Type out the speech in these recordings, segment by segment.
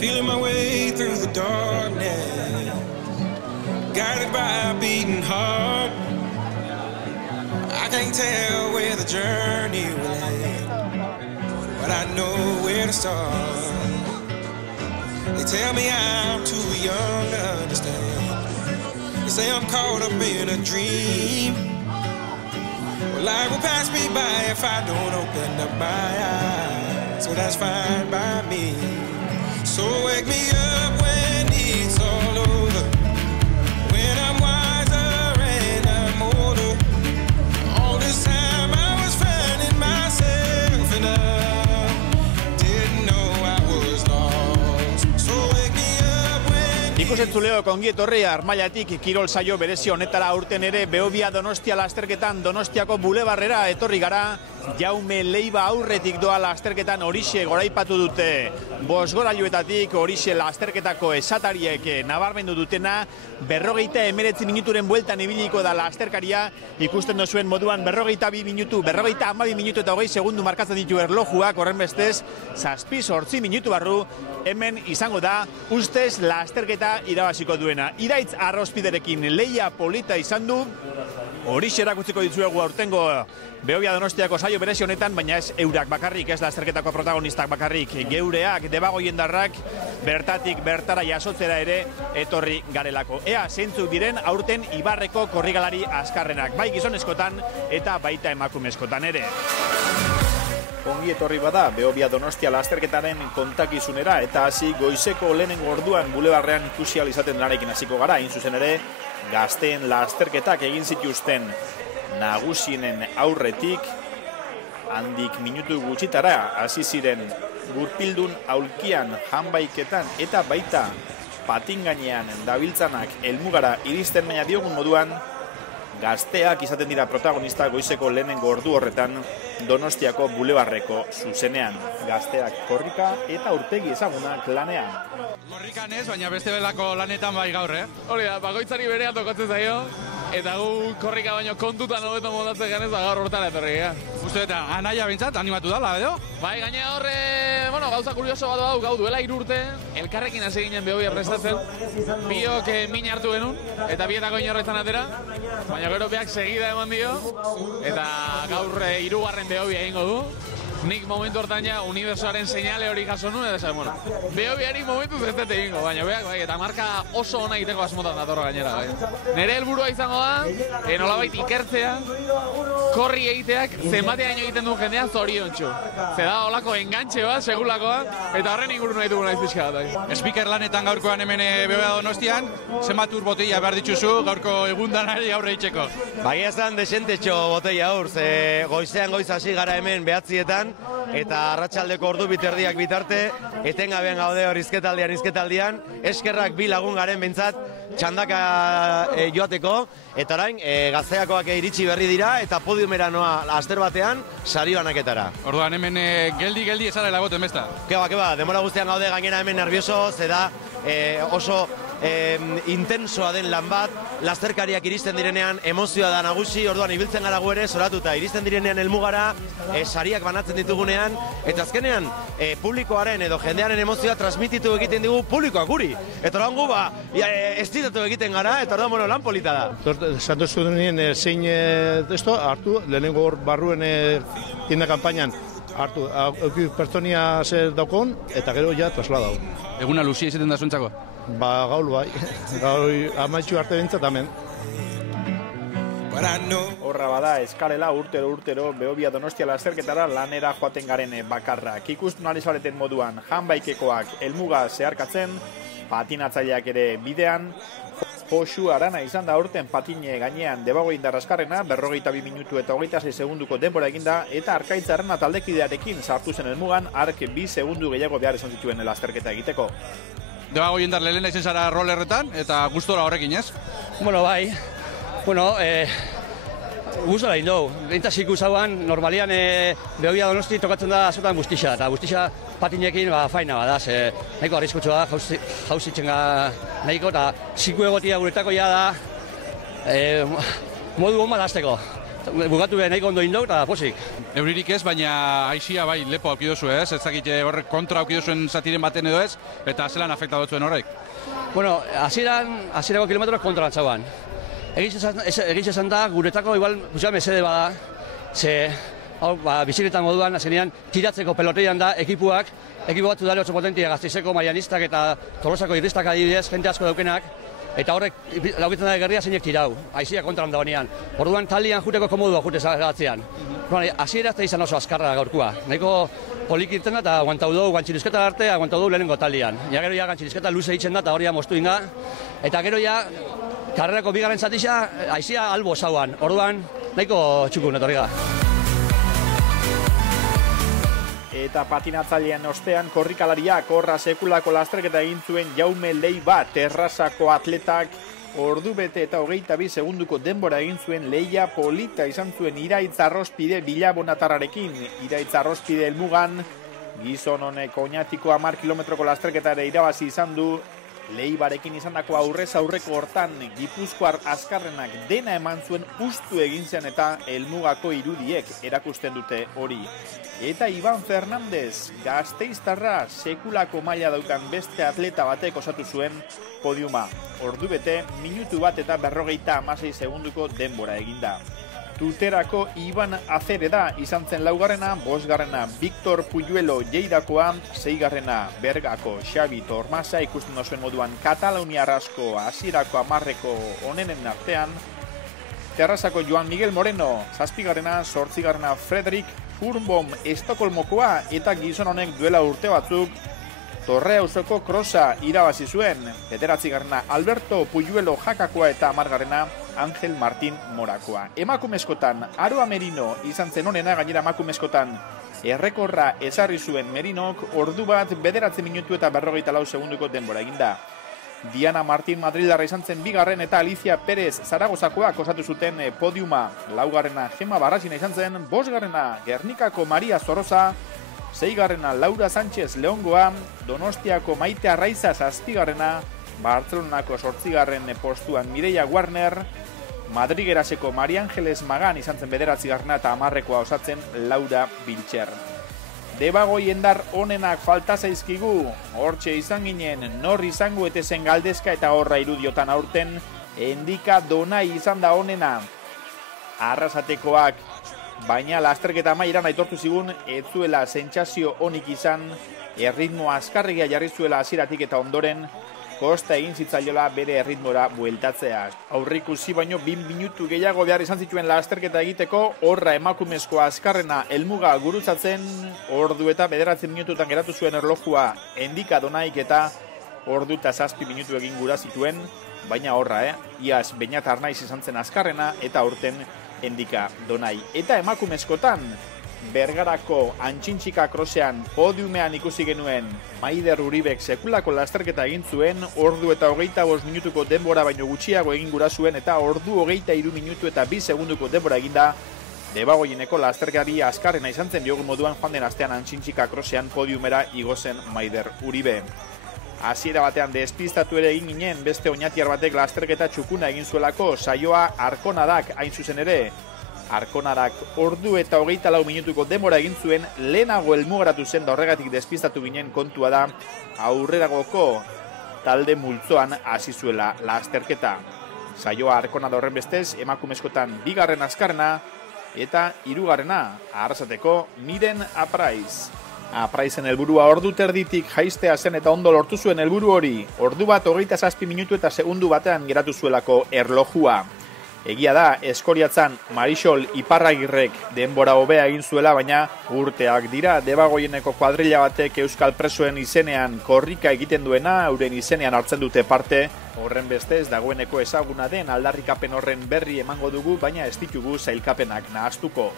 Feeling my way through the darkness, guided by a beating heart. I can't tell where the journey will end, but I know where to start. They tell me I'm too young to understand. They say I'm caught up in a dream. Well, life will pass me by if I don't open up my eyes. So that's fine by me. So wake me up when it's all over, when I'm wiser and I'm older. All this time I was finding myself and I didn't know I was lost. So wake me up when... Ikusentzuleo kongi etorri Armailatik kirol saio berezi honetara aurten ere Behobia Donostia lasterketan Donostiako bulebarrera etorri gara. Jaume Leiva aurretik doa lasterketan horixe goraipatu dute bosgorailuetatik, horixe lasterketako esatariek nabarmendu dutena. 59 minuturen bueltan ibiliko da lasterkaria, ikusten duzuen moduan 52 minutu, 52 minutu eta 20 segundu markatzen ditu erlojuak, horren bestez 7-8 minutu barru hemen izango da ustez lasterketa irabaziko duena. Iraitz Arrospiderekin leia polita izan du, horixe erakutziko ditzuegu aurtengo Behobia Donostiako saio berezi honetan, baina ez eurak bakarrik, ez lasterketako protagonistak bakarrik, geureak, debagoiendarrak, bertatik bertara jasotzera ere etorri garelako. Ea zeintzuk diren aurten Ibarreko korrigalari azkarrenak, bai gizonezkotan eta baita emakumezkotan ere. Ongi etorri bada Behobia Donostia lasterketaren kontakizunera eta hasi goizeko lehenengo orduan bulebarrean ikusi ahal izaten lanekin hasiko gara, hain zuzen ere gazteen lasterketak egin zituzten nagusienen aurretik, handik minutu gutxitara hasi ziren gurpildun aulkian janbaiketan eta baita patin gainean dabiltzanak helmugara iristen, baina diogun moduan gazteak izaten dira protagonista goizeko lehenengo ordu horretan Donostiako bulebarreko zuzenean. Gazteak korrika eta urtegi ezagunak lanean. Korrikan ez, baina beste belako lanetan bai gaur, Hori da, bakoitzari berea tokatzen zaio, eta gu korrika baino kontutan hobeto modatzen ganez, gaur hortara etorri, Uste eta anaia bintzat, animatu dala, edo? Bai, gainea horre, gauza kurioso bat dau, gau duela 3 urte, elkarrekin hasi ginen Behobia prestatzen, biok min hartu genuen, eta bietako inorretan atera, baina gero beak segida eman dio, eta gaur 3. Behobia egingo du. Nik momentu hortan ja unibersoaren seinale hori jaso nuen, eta esan, Behobiari momentu zestete egingo, baina beak, bai, eta marka oso ona egiteko asmotan datorra gainera, bai. Nere helburua izango da, nolabait ikertzea, korri egiteak zenbatean egiten duen jendea zoriontsu. Zer da, holako engantxe bat, segulakoa, eta horren inguru nahi dugu naiz pixka bat. Speaker lanetan gaurkoan hemen Behobia Donostian, zenbat botella behar dituzu gaurko egundanari aurre itxeko? Bagia esan desentetxo botella aur, goizean goiz hasi gara hemen 9etan, eta arratsaldeko ordu biterdiak bitarte, etengabean gaude hor izketaldian, eskerrak 2 lagun garen bentsat, txandaka joateko, eta orain gazteakoak iritsi berri dira, eta podiumera noa aster batean, sari banaketara. Orduan hemen geldi esara lagoten besta? Keba, demora guztian gaude gainera hemen nervioso, zeda oso intensoa den lan bat, lasterkariak iristen direnean emozioa da nagusi, orduan ibiltzen gara gu ere zoratuta, iristen direnean helmugara, sariak banatzen ditugunean, eta azkenean publikoaren edo jendearen emozioa transmititu egiten digu publikoak guri. Eta orduan gu, estitatu egiten gara, eta orduan lan polita da. Santo Zudunien zein hartu, lehenengo hor barruen tienda kampainan, hartu, pertsonia zer daukon, eta gero ja trasladau. Eguna luzia izaten da zuentzako? Ba, gaul bai, gaul amaitxu arte bintzat hemen. Horra bada, eskalela urtero Behobia Donostia lasterketara lanera joaten garen bakarrak. Ikustu nahi zareten moduan, janbaikekoak helmuga zeharkatzen, patinatzaileak ere bidean, Josu Arana izan da aurten patine gainean debago indar askarrena, 52 minutu eta 26 segunduko denbora eginda, eta Arkaitz Arana taldekidearekin sartu zen helmugan, ark 2 segundu gehiago behar izan zituen lasterketa egiteko. Debago indar lehena izen zara rollerretan, eta gustora horrekin, ez? Bai. Gustora egin dugu. Lehentaz ikusauan, normalian Behobia Donosti tokatzen da azotan guztixa, eta guztixa patinekin faina badaz. Nahiko arriskutsu da, jauzitzen nahiko, eta ziku egotia guretako ja da modu hon bat azteko. bugatu behar nahiko ondo indau eta posik. Euririk ez, baina aisia bai lepo aukidozu ez dakit horrek kontra aukidozuen zatiren baten edo ez, eta zelan afektadotzuen horrek? Bueno, hasierako kilometroak kontra lantzauan. Egin esan da, guretako igual mesede bada, ze bizikletan moduan, azkenean, tiratzeko peloteian da ekipu batzu dale oso potentia Gasteizeko Marianistak eta Tolosako Irristak adibidez, jente asko daukenak, eta horrek laukitzen da gerria zeinek tirau, aizia kontran dagoenean. Orduan taldean juteko komodua jute zagatzean. Hasiera ez izan oso azkarra gaurkua. Nahiko polik irten da eta aguantau dugu gantxilizketa arte, aguantau dugu lehenengo taldean. Ja gero ja gantxilizketa luze hitzen da eta hori mostu inga. Eta gero ja, karrerako bigarren zatisa, aizia albo zauan. Orduan, nahiko txukun etorri ga. Eta patinatzailean ostean korrikalariak horra sekulako lasterketa egin zuen Jaume Leiba Terrasako atletak ordu bete eta 22 segunduko denbora egin zuen lehia polita izan zuen Iraitz Arrospide Bilabonatarrarekin. Iraitz Arrospide helmugan gizon honek Oñatiko 10 kilometroko lasterketa ere irabazi izan du. Leibarekin izandako aurrez aurreko hortan Gipuzkoar azkarrenak dena eman zuen ustu egin zen eta helmugako irudiek erakusten dute hori. Eta Iban Fernandez, Gasteiztarra sekulako maila daukan beste atleta batek osatu zuen podiuma. Ordu bete, minutu bat eta 56 segunduko denbora eginda. Tuterako Iban Azereda izan zen laugarrena, bosgarrena Victor Puyuelo Lleidakoa, seigarrena Bergako Xabi Tormasa ikusten dozuen moduan Kataluniar asko hasierako 10 onenen artean, Terrasako Joan Miguel Moreno, zazpigarrena, zortzigarrena Frederik Furnbom Estokolmokoa eta gizon honek duela urte batzuk Torreauzoko krosa irabazi zuen, bederatzigarrena Alberto Puyuelo Jakakoa eta 10garrena Angel Martin Morakoa. Emakumezkotan, Aroa Merino izan zen honena, gainera emakumezkotan errekorra ezarri zuen Merinok, ordu bat 9 minutu eta 54 segunduko denbora eginda. Diana Martin Madrildarra izan zen bigarren eta Alicia Pérez Zaragozakoak osatu zuten podiuma. Laugarrena Gema Barrasina izan zen, bosgarrena Gernikako Maria Zoroza, seigarrena Laura Sánchez Leongoa, Donostiako Maite Arraiza zazpigarrena, Bartzelonako 8. postuan Mireia Warner, Madrigeraseko Maria Ángeles Magan izan zen 9garrena eta 10 osatzen Laura Biltxer. Debagoi endar onenak falta zaizkigu, hortxe izan ginen, nor izango etezen galdezka eta horra irudiotan aurten, Endika Donai izan da onena. Arrasatekoak, baina lasterketa amaieran aitortu zigun, ez zuela sentsazio onik izan, erritmo azkarregia jarri zuela hasieratik eta ondoren, kosta egin zitzaiola bere erritmora bueltatzea. Aurrikusi baino 2 minutu gehiago behar izan zituen lasterketa egiteko, horra emakumezko azkarrena helmuga gurutzatzen, ordu eta 9 minututan geratu zuen erlojua Endika Donaik eta ordu eta 7 minutu egin gura zituen, baina horra, iaz Beñat Arnaiz izan zen azkarrena eta aurten Endika Donai. Eta emakumezkotan, Bergarako Antxintxika krosean podiumean ikusi genuen Maider Uribek sekulako lasterketa egin zuen, ordu eta 25 minutuko denbora baino gutxiago egin gura zuen eta ordu 23 minutu eta 2 segunduko denbora eginda Debagoieneko lasterkari azkarrena izan zen diogun moduan joan den astean Antxintxika krosean podiumera igozen Maider Uribe. Hasiera batean despistatu ere egin ginen beste oñatiar batek lasterketa txukuna egin zuelako, saioa Arkonadak hain zuzen ere. Arkonadak ordu eta 24 minutuko denbora egin zuen, lehenago helmugaratu zen da horregatik despistatu ginen kontua da aurreragoko talde multzoan hasi zuela lasterketa. Saioa Arkonada horren bestez, emakumezkotan 2. azkarrena eta 3. Arrasateko Miren Apraiz. Apraizen helburua ordu terditik jaistea zen eta ondo lortu zuen helburu hori. Ordu bat 27 minutu eta segundu batean geratu zuelako erlojua. Egia da, Eskoriatzan Marisol Iparragirrek denbora hobea egin zuela, baina urteak dira Debagoieneko kuadrilla batek euskal presoen izenean korrika egiten duena, euren izenean hartzen dute parte. Horren bestez, dagoeneko ezaguna den aldarrikapen horren berri emango dugu, baina ez ditugu sailkapenak nahaztuko.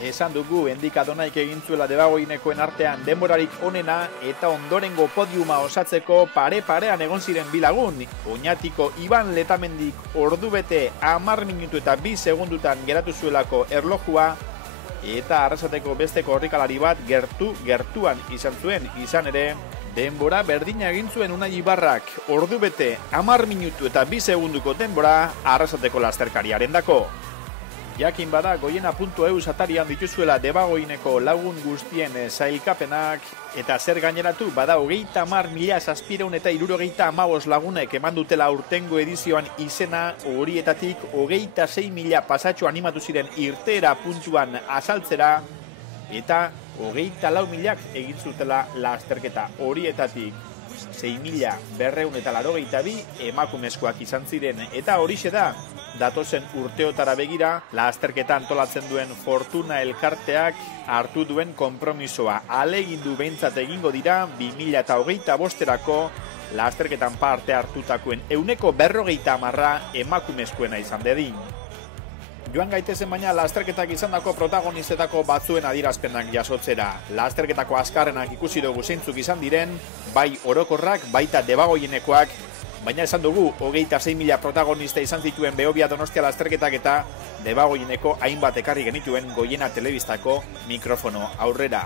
Esan dugu, Endika Donaik egin zuela Debagoienekoen artean denborarik onena eta ondorengo podiuma osatzeko pare-parean egon ziren bilagun. Oñatiko Iban Letamendik ordu bete 10 minutu eta 2 segundutan geratu zuelako erlojua eta Arrasateko beste korrikalari bat gertuan izan zuen. Izan ere, denbora berdina egin zuen Unai Ibarrak ordu bete 10 minutu eta 2 segunduko denbora Arrasateko lasterkariaren dako. Jakin bada goiena.eus atarian dituzuela debagoineko lagun guztien sailkapenak, eta zer gaineratu bada 30.775 lagunek eman dutela urtengo edizioan izena, horietatik 26.000 pasatxo animatu ziren irteera puntuan azaltzera, eta 24.000 egin zutela lasterketa, horietatik 6.282 emakumezkoak izan ziren, eta horixe da datozen urteotara begira lasterketa antolatzen duen Fortuna elkarteak hartu duen konpromisoa. Ahalegindu behintzat egingo dira 2025erako lasterketan parte hartutakoen 40% emakumezkoena izan dedin. Joan gaitezen baina lasterketak izandako protagonistetako batzuen adierazpenak jasotzera. Lasterketako azkarrenak ikusi dugu zeintzuk izan diren, bai orokorrak, baita debagoienekoak, baina esan dugu 26.000 protagonista izan zituen Behobia Donostia lasterketak eta debagoieneko hainbat ekarri genituen Goiena telebistako mikrofono aurrera.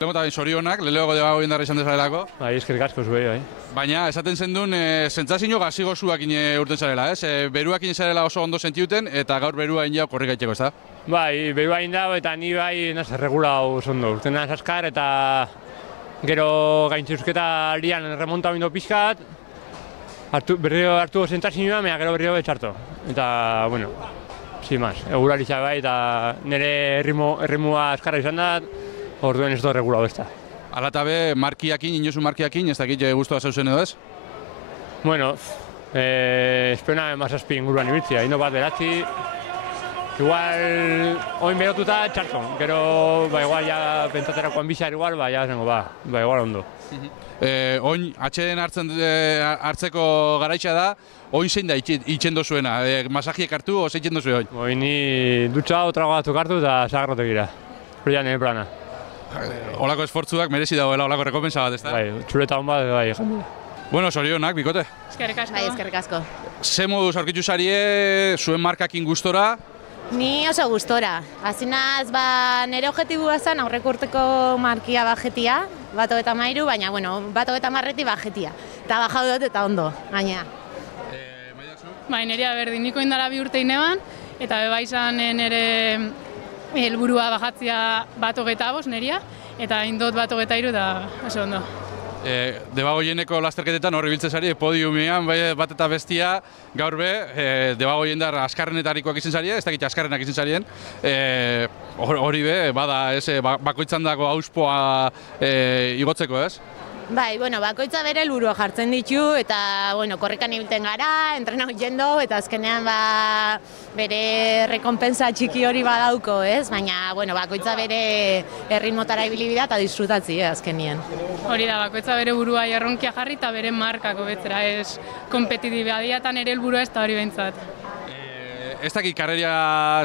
Lego eta sorionak, lehenengo debago indarra izan dezarelako. Bai, eskerrik asko zuei, bai. Baina, esaten zendun, sentsazio gazigozuakin urten zarela, ez? Beruakin zarela oso ondo sentiuten, eta gaur berua injau korrika itxeko, ez da? Bai, berua indau eta ni bai, regulau ondo. Urten naz askar eta gero gaintzeusketa aldian remonta bindo pixkat, berriro hartu sentsazioa, mea gero berriro betxarto. Eta, bueno, sin más, eguraritza bai, eta nire errimua askarra izan da, orduen ez da regulau ez da. Alatabe, markiakin, inozu markiakin, ez dakit guztua zeuzen edo ez? Bueno, espena mazazpi inguruan ibiltzia, ino bat beratzi. Igual, oin berotuta txarton, gero, igual, ja, pentsaterakoan bizar igual, ja, zengo, igual ondo. Oin, atxeden hartzeko garaitxa da, oin zein da itxendo zuena? Masajiek hartu, o zein itxendo zuen oin? Oin, ni dutxa trago batzuk hartu eta zagarrotegira. Hori da nire plana. Olako esfortzuak merezi dagoela, olako rekompensa bat, ez da? Bai, txuleta hon bat, bai, jambide. Bueno, sorionak, bikote. Eskerrik asko. Bai, eskerrik asko. Ze moduz aurkitu zarie, zuen markakin gustora? Ni oso gustora. Azinaz, nire objetibua zen aurreko urteko markia bajetia, 1,13, baina, bueno, 1,13 bajetia. Eta bajau dut eta ondo, gaina. Bai, nirea berdin, niko indara 2 urte ineban, eta beba izan nire helburua bajatzia 1,25 neria, eta indot 1,23 da oso ondo. Debagoieneko lasterketetan horri biltzezari, podiumean bat eta bestia, gaur be, debagoiendar askarrenetarikoak izan zarie, ez dakit askarrenak izan zarien, hori be, bada, bakoitzan dago auspoa igotzeko, ez? Bai, bueno, bakoitza bere helburua jartzen ditu, eta, bueno, korrikan ibilten gara, entrenau jendo, eta azkenean, bere rekompensa txiki hori badauko, ez? Baina, bueno, bakoitza bere erritmotara ibilibida eta disfrutatzi, azkenien. Hori da, bakoitza bere burua erronkia jarri eta bere markako betzera, ez kompetitibadiatan ere helburua ez da hori behintzat. Ez dakit karreria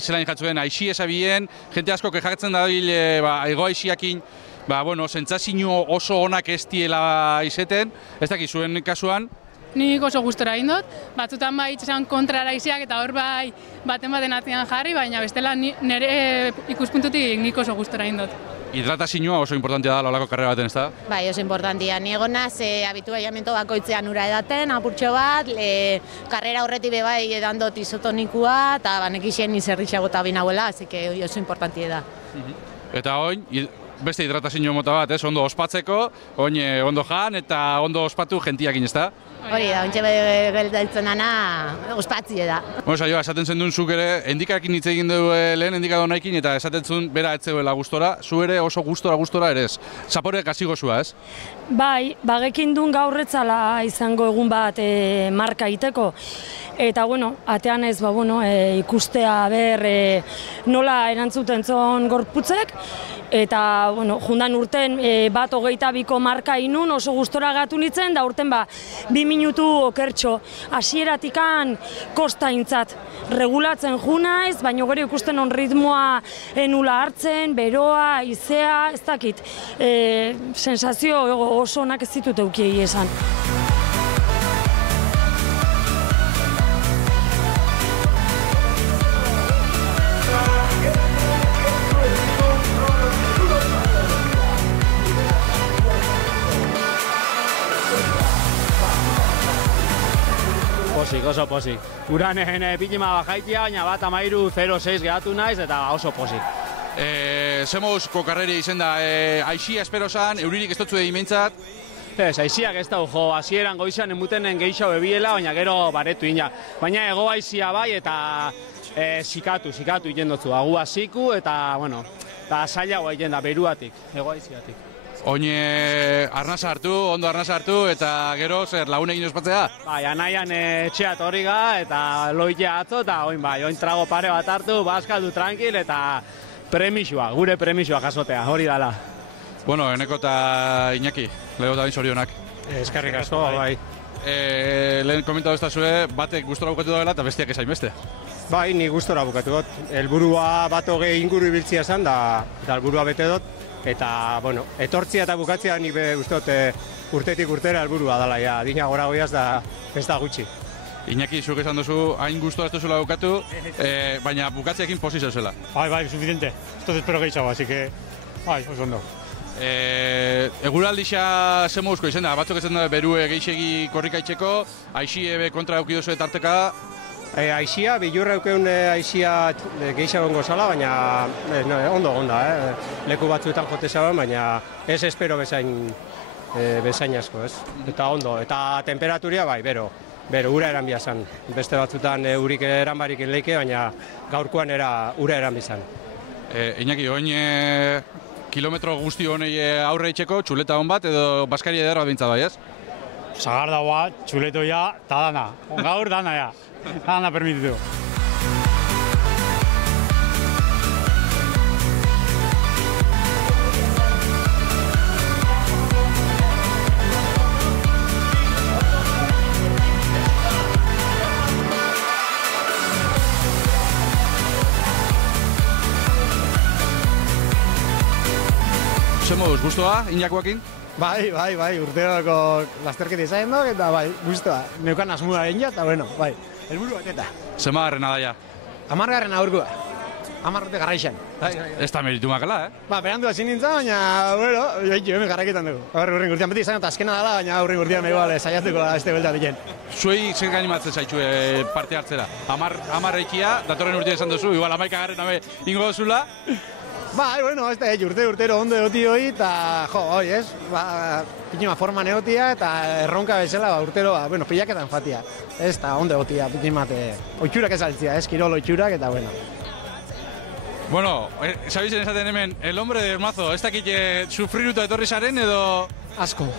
zelain jatzuen, aixi esabien, jente asko kejatzen da ego aixiakin, bueno, sentsazio oso onak ez diela izeten, ez dakit zuen kasuan? Nik oso gustora egin dut, batzutan bai itxesan kontrara iziak eta hor bai baten atzean jarri, baina bestela nire ikuspuntutik nik oso gustora egin dut. Hidratazioa oso importantea da olako karrera baten, ez da? Bai, oso importantea. Ni egonaz habituallamentu bakoitzean ura edaten, apurtxo bat, karrera horretik bebai edan dut isotonikua, eta banekixen izerritxago eta binauela, así que oso importantea da. Eta oin, beste hidratazio mota bat, ez? Ondo ospatzeko, ondo jan eta ondo ospatu jentiakin, ez da? Hori da, ontxe gelditzen dana ospatzie da. Bueno, saioa, esaten zendun zuk ere, endikarekin hitz egin dugu lehen endikadonaikin, eta esaten zuen bera etzegoela gustora, zu ere oso gustora ere ez. Zaporeak hasi gozua, ez? Bai, bagekin duen gaurretzala izango egun bat marka iteko. Eta, bueno, atean ez, ikustea nola erantzuten zon gorputzek, eta, bueno, jundan urten 1,22ko marka inun oso gustora gatu nintzen, da urten 2 minutu okertxo. Hasieratikan kostaintzat regulatzen juna ez, baina gero ikusten on ritmoa enula hartzen, beroa, izea, ez dakit, sensazio oso onak ez ditut eukiei esan. oso posik. Uranen pikima bajaitia, baina bat 13-06 geratu naiz eta oso posik. Zemozko karreri izen da, aixia espero zan, euririk ez dutzu egin mintzat? Ez, aiziak ez dau, hasieran goizan emutenen gehiago bebiela, baina gero baretu ina. Baina ego aizia bai eta sikatu egin dutzu, agua ziku eta, bueno, eta zailagoa egin da, beruatik, ego aiziatik. Oine arnasa hartu, ondo arnasa hartu, eta gero zer lagun egin ospatzea? Bai, anaian etxeat hori ga, eta loitea atzo, eta oin trago pare bat hartu, bazkaldu tranquil, eta premisua, gure premisua jasotea, hori dala. Bueno, Eneko eta Iñaki, leho da zorionak. Eskerrik asko, bai. Lehen komentatu ez da zure, batek gustora bukatu dela eta bestiak esain beste. Bai, ni gustora bukatu dut. Helburua bat hogei inguru ibiltzia zen, da helburua bete dut. Eta, bueno, etortzia eta bukatzia nik uste dut urtetik urtera helburua dela, ja, adina gora goiaz da ez da gutxi. Iñaki, zuk esan duzu, hain gustora ez duzula bukatu, baina bukatzeekin posi zeuzela. Bai, suficiente. Esto espero gehiago, así que, bai, oso ondo. Eguraldixa zemouzko izen da, batzuk ezen da berue geixegi korrikaitzeko, aixi ebe kontra eukidozu etarteka. Aixia, bilurra eukeun aixia gehiago gongo zala, baina ondo gonda, leku batzuetan jote zaban, baina ez espero bezain asko, ez? Eta ondo, eta temperaturia bai, bero, ura eran biazan. Beste batzutan urik eran barik leike, baina gaurkoan ura eran bizan. Iñaki, oin kilometro guzti honei aurre itxeko, txuleta hon bat edo Baskari eder bat bintzat bai, ez? Sagar dagoa, txuletoia, eta dana. Gaur dana, ja. Dana permititu. Zemoduz, guztua, Iñakoakin? Bai, urteoko lasterketa izain dut, eta bai, guztua. Neukan asmua egin eta bueno, bai, helburu bat eta. Zemagarrena daia? 10. aurkua. 10 urte garraixan. Ez da meritu makala, Ba, berandu hasi nintzen, baina, bueno, joitu, hemen garraketan dugu. Hurren urtean beti izan eta azkena dela, baina hurren urtean igual saiatuko da este belta diken. Zuei zer animatzen zaitu parte hartzera? 10 eikia, datorren urtean esan duzu, igual 11. ingo duzula. Bai, bueno, ez da, urtero ondo egoti hoi, eta, hoi, ez? Ba, pikima forma neotia, eta erronka bezala, urtero, bueno, pilaketan fatia. Ez da, ondo egotia, pikimat, oitxurak ezaltzia, ez, kirol oitxurak, eta, bueno. Bueno, sabizen esaten hemen, el hombre del mazo, ez dakit sufriruta etorri zaren, edo... Asko.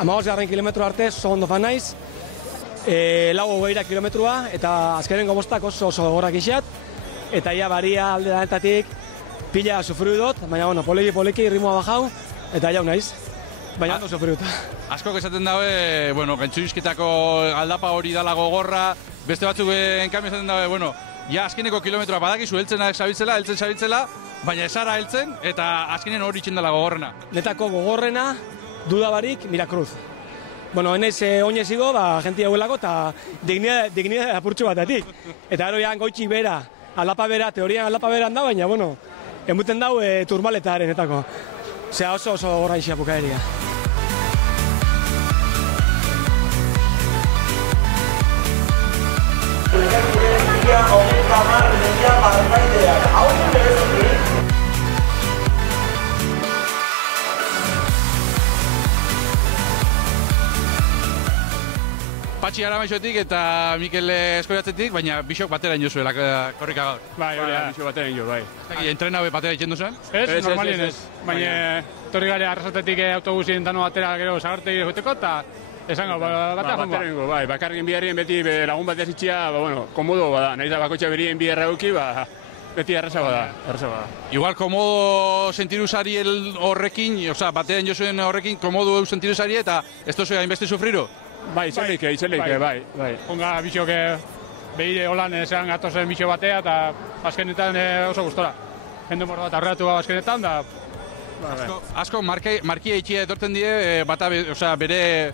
15 kilometro arte, ondo fan naiz, 4 kilometroa, eta azkenengo bostak oso gorak isiat, eta ia baria alde danetatik, pila sufriu dut, baina bueno, poliki ritmoa bajau, eta jau naiz, baina ondo sufriuta. Askok esaten dabe, bueno, gentsuizketako aldapa hori dala gogorra, beste batzuk enkambio esaten dabe, bueno, ja azkeneko kilometroa badakizu heltzen zabiltzela, baina esara heltzen, eta azkenen hori itxen dela gogorrena. Netako gogorrena, dudabarik, Mirakruz. Bueno, enez oinez igo, jentia huelako, eta dignidade apurtxu batetik. Eta gero ja goitxik bera, aldapa bera, teorian aldapa beran da, baina, bueno, emuten dau turmaletaren etako. Osea, oso gorra isia bukaeria. Patxi Aramaixotik eta Mikel Eskoiatzetik, baina bisok batera ino zuela korrika gaur. Bai, bisok batera ino, bai. Entrena hau batera itxendu zuen? Ez, normalien ez. Baina torri gare arrasatetik autobusien dano batera gero zagartegi joteko, eta esango, batera ingo, bai. Bakargin biharrien beti lagun bat ezitxia, bueno, komodo bada. Nahiz da bakotxa berien biharra euki, beti erraza bada. Igual komodo sentiru zari horrekin, oza, batean jozuen horrekin, komodo sentiru zari eta ez tozu hainbeste sufriru? Bai, itzelike, bai. Onga bisok behire holan esan gatozen bisok batea eta azkenetan oso gustora. Hendu morro bat arreatu azkenetan, da... Asko, markia itxia etortzen die, bata bere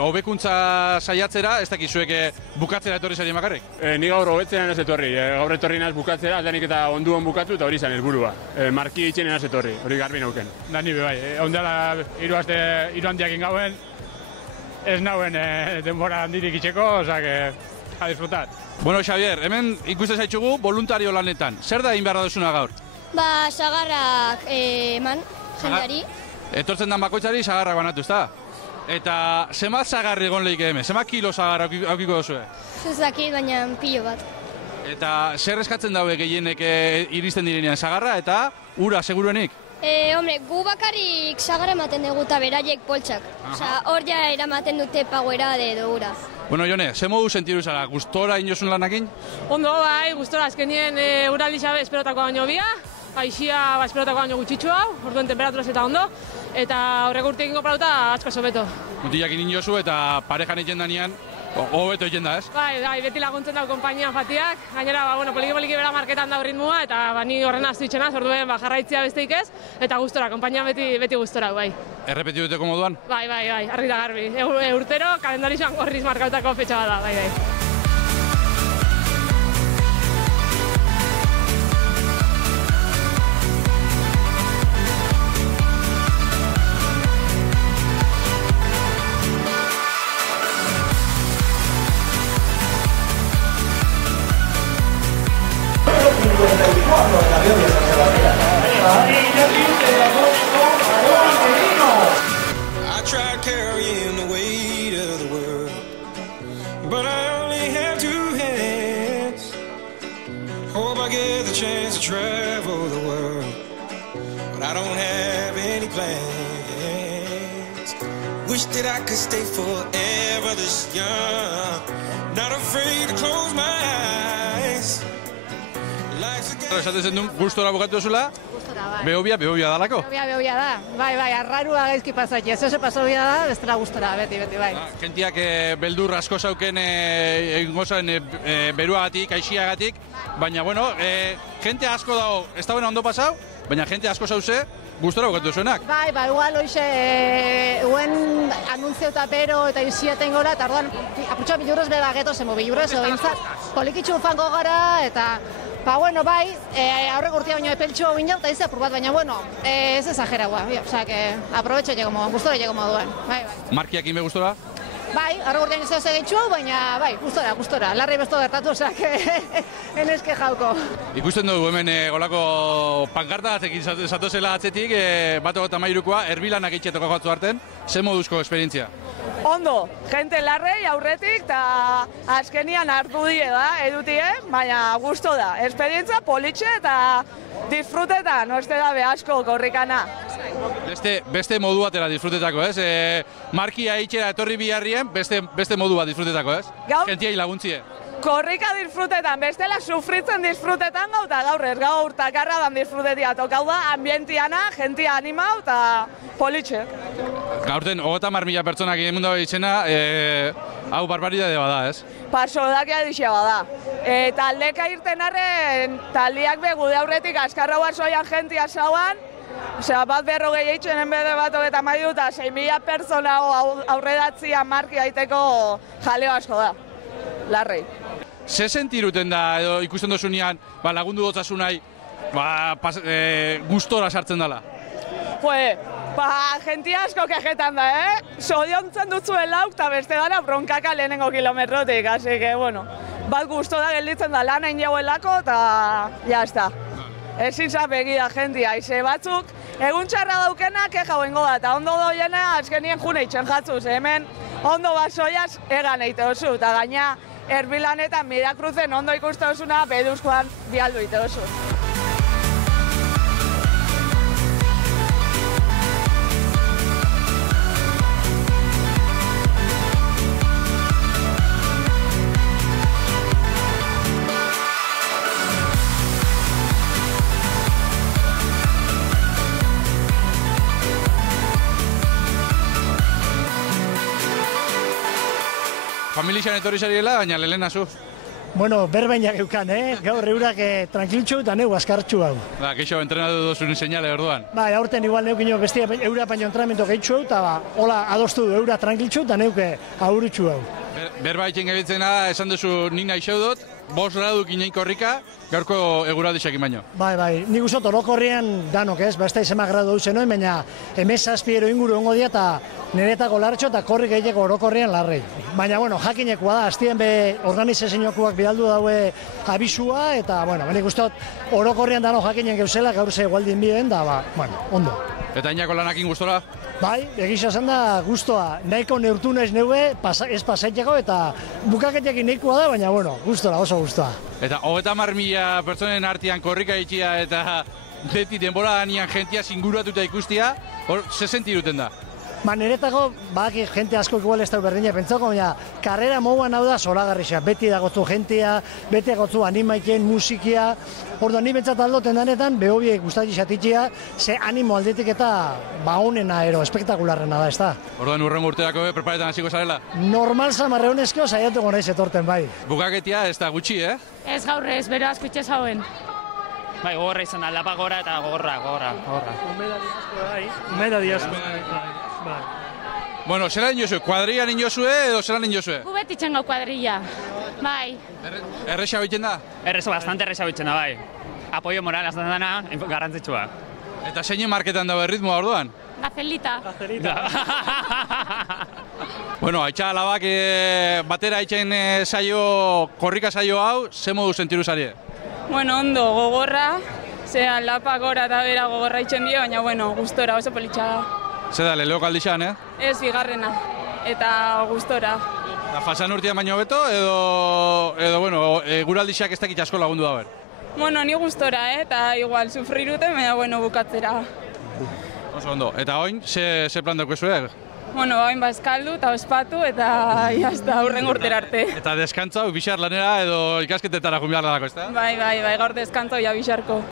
hobekuntza saiatzera, ez dakizuek bukatzera etorri zari makarrik? Ni gaur hobetzean ez etorri, gaur etorri naz bukatzera, aldanik eta onduan bukatu eta hori izan helburua. Markia itxien ez etorri, hori garbi nauken. Da ni bai, ondela hiru handiak ingauen, ez nauen denbora handirik itxeko, osea, a disfrutar. Bueno, Xavier, hemen ikusten zaitxugu voluntario lanetan. Zer da egin behar duzuna gaur? Sagarrak eman, jendeari. Etortzen dan bakoitzari sagarrak banatu, ezta? Eta zenbat sagarri egon lehik hemen? Zenbat kilo sagarra aukiko duzue? Ez dakit, baina pilo bat. Eta zer eskatzen daue gehienek iristen direnean sagarra eta ura seguruenik? Hombre, gu bakarrik sagarra ematen dugu eta beraiek poltsak. Osa, hor ja eramaten dute pagoera edo ura. Bueno, Jone, ze modu sentiru zara? Gustora inosun lanakin? Ondo, bai, gustora. Azkenien uraldi xabe esperotako baino bia, aixia esperotako baino gutxitxu hau, orduen temperaturaz eta ondo, eta horrek urtekin konparatuta asko sobeto. Mutilakin inozu eta parejan egiten danean, hobeto egiten da, ez? Bai, beti laguntzen dago konpainian fatiak, gainera, poliki bera marketan da ritmoa, eta ni horren aztu itxenaz, orduen jarraitzia besteik ez, eta gustora, konpainian beti gustora, bai. Errepeti duteko moduan? Bai, argi da garbi. Urtero, kalendarizoan gorriz markautako fetxa bada, bai. I tried carrying the weight of the world, but I only have two hands. Hope I get the chance to travel the world, but I don't have any plans. Wish that I could stay forever this young, not afraid to close my eyes. Esaten zen duen, gustora bukatu duzula? Gustora, bai. Behobia dalako? Behobia da, bai, arrarua gaizki pasatxe, ez paso bia da, bestela gustora, beti, bai. Gentiak beldur asko zauken egozaren beruagatik, aixiagatik, baina, bueno, jente asko dago, ez da ondo pasau, baina jente asko zauze, gustora bukatu duzuenak. Bai, igual hoxe, uen anuntzio eta pero eta iziaten gora, eta orduan, apurtxoa bilurrez beba geto zemo, bilurrez, bintzat, polikitxu fango gara, eta bueno, bai, aurrek urtia baino epeltxo hau inau, eta izapur bat, baina, bueno, ez exageragoa, osea, que aprovecho llego moduan, gustora llego moduan, bai. Markiak inbe gustora? Bai, aurrek urtean izan segitxu hau, baina, bai, gustora, larri besto gertatu, osea, que enezke jauko. Ikusten dugu hemen golako pankarta atzekin zatozela atzetik, batoko eta mairukoa, erbilanak itxetoko jatzu harten, ze moduzko esperientzia? Ondo, jente larrei aurretik eta azkenian hartu die da, edutie, baina gusto da. Esperientzia politxe eta disfrutetan, oste da asko korrikana. Beste modu batera disfrutetako, ez? Markia itxera etorri biharrien, beste modu bat disfrutetako, ez? Gentiai laguntzie. Korrika disfrutetan, bestela sufritzen disfrutetan gau eta gaur ez, gaur takarra dan disfrutetia. Tokau da, ambientiana, jentia animau eta politxe. Gaurten, 30.000 pertsonak egin mundu itxena, hau barbaridade bada, ez? Pasodakia dixea bada. Taldeka irten arren, taldiak begude aurretik askarra barzoian jentia zauan, osea, bat 40 eitzen enbede bat eta maidu eta 6.000 pertsona aurredatzia marki daiteko jaleo asko da, larrei. Ze sentiruten da, edo ikusten dozunean, lagundu dotzazu nahi, gustora sartzen dela? Jentia asko kejetan da, Zoriontzen dutzuen lauk eta beste dara bronkaka lehenengo kilometrotik, así que, bueno, bat gustora gelditzen da lan egin jauelako eta jazta. Ezin zapegi da jentia, ize batzuk, egun txarra daukena keja hoengo da, eta ondo doiena azkenien june itxen jatzuz, hemen ondo basoiaz egan eite oso, eta gaina erbilanetan Mirakruzen ondo ikuste osuna beduzkoan bialdu ite oso. Familixan etorri zariela, baina lehena zu. Bueno, berbainak eukan, gaur eurak tranquiltxu eta neu askartxu hau. Keixo, entrenatu duzun seinale orduan. Aurten igual neukino bestia eura baino entrenamento gehitxu hau, eta hola adostu du eura tranquiltxu eta neuke aurritxu hau. berba egiten gabitzena esan duzu nik nahi dut, 5 gradu ginein korrika, gaurko eguraldiak baino. Bai, nik uste orokorrean danok ez, ez da izema gradu duzen noin, baina emez zazpiero inguru ongo dia eta niretako lartxo eta korrik egiteko orokorrean larrei. Baina, bueno, jakinekoa da, aztien be organizaziokoak bidaldu daue abisua, eta, bueno, nik uste orokorrean danok jakinen geuzela, gaur ze gualdin biden, da, bueno, ondo. Eta inako lanakin gustora? Bai, egisa esan da guztua. Nahiko neurtu naiz neue, ez pasaiteko eta bukaketekin nahikoa da, baina, bueno, gustora, oso guztua. Eta 30.000 pertsonen artean korrika itxia eta beti denbora danian jentia zinguratuta ikustia, hor, ze sentiruten da? Niretako, jente asko igual ez da berdina pentsako, baina karrera moduan hau da zoragarrixea. Beti dagotzu jentia, beti dagotzu animaiken, musikia. Orduan, ni bentsat aldoten danetan, behobiek gustatzi xatitxia, ze animo aldetik eta honena espektakularrena da, ez da. Orduan, urrengo urterako preparetan hasiko zarela? Normal zamarreonezko saiatuko naiz etorten, bai. Bukaketia ez da gutxi, eh? Ez gaur ez, bero asko itxez hauen. Bai, gogorra izan da, lapa gora eta gogorra. Umedadi asko, bai. Bueno, zelan jozue? Kuadrilla ninjozue edo zelan ninjozue? Gu beti txengo kuadrilla, bai. Erresa bitzen da? Bastante erresa bitzen da, bai. Apoio moral azten dana, garrantzitsua. Eta zein marketan dago erritmoa orduan? Gazelita. Bueno, haitxa alabak batera haitzen korrika saio hau, ze modu sentiru zarie? Bueno, ondo, gogorra, zean lapa gora eta bera gogorra itxen bio, baina, bueno, gustora, oso politxa da. Zer da, leheok aldixan, eh? Ez, bigarrena, eta gustora. Da, fasan urtean baino beto, edo bueno, guraldixak ez dakit asko lagundu da ber? Bueno, ni gustora, eta igual sufrirute, baina, bueno, bukatzera. Oso ondo, eta oin, ze plan dauko zuek? Bueno, bain bazkaldu eta ospatu eta jazta aurren urtera arte. Eta deskantzau, bixar lanera edo ikasketetara junbiar ladako, ez da? Bai, gaur deskantzau ja bixarko.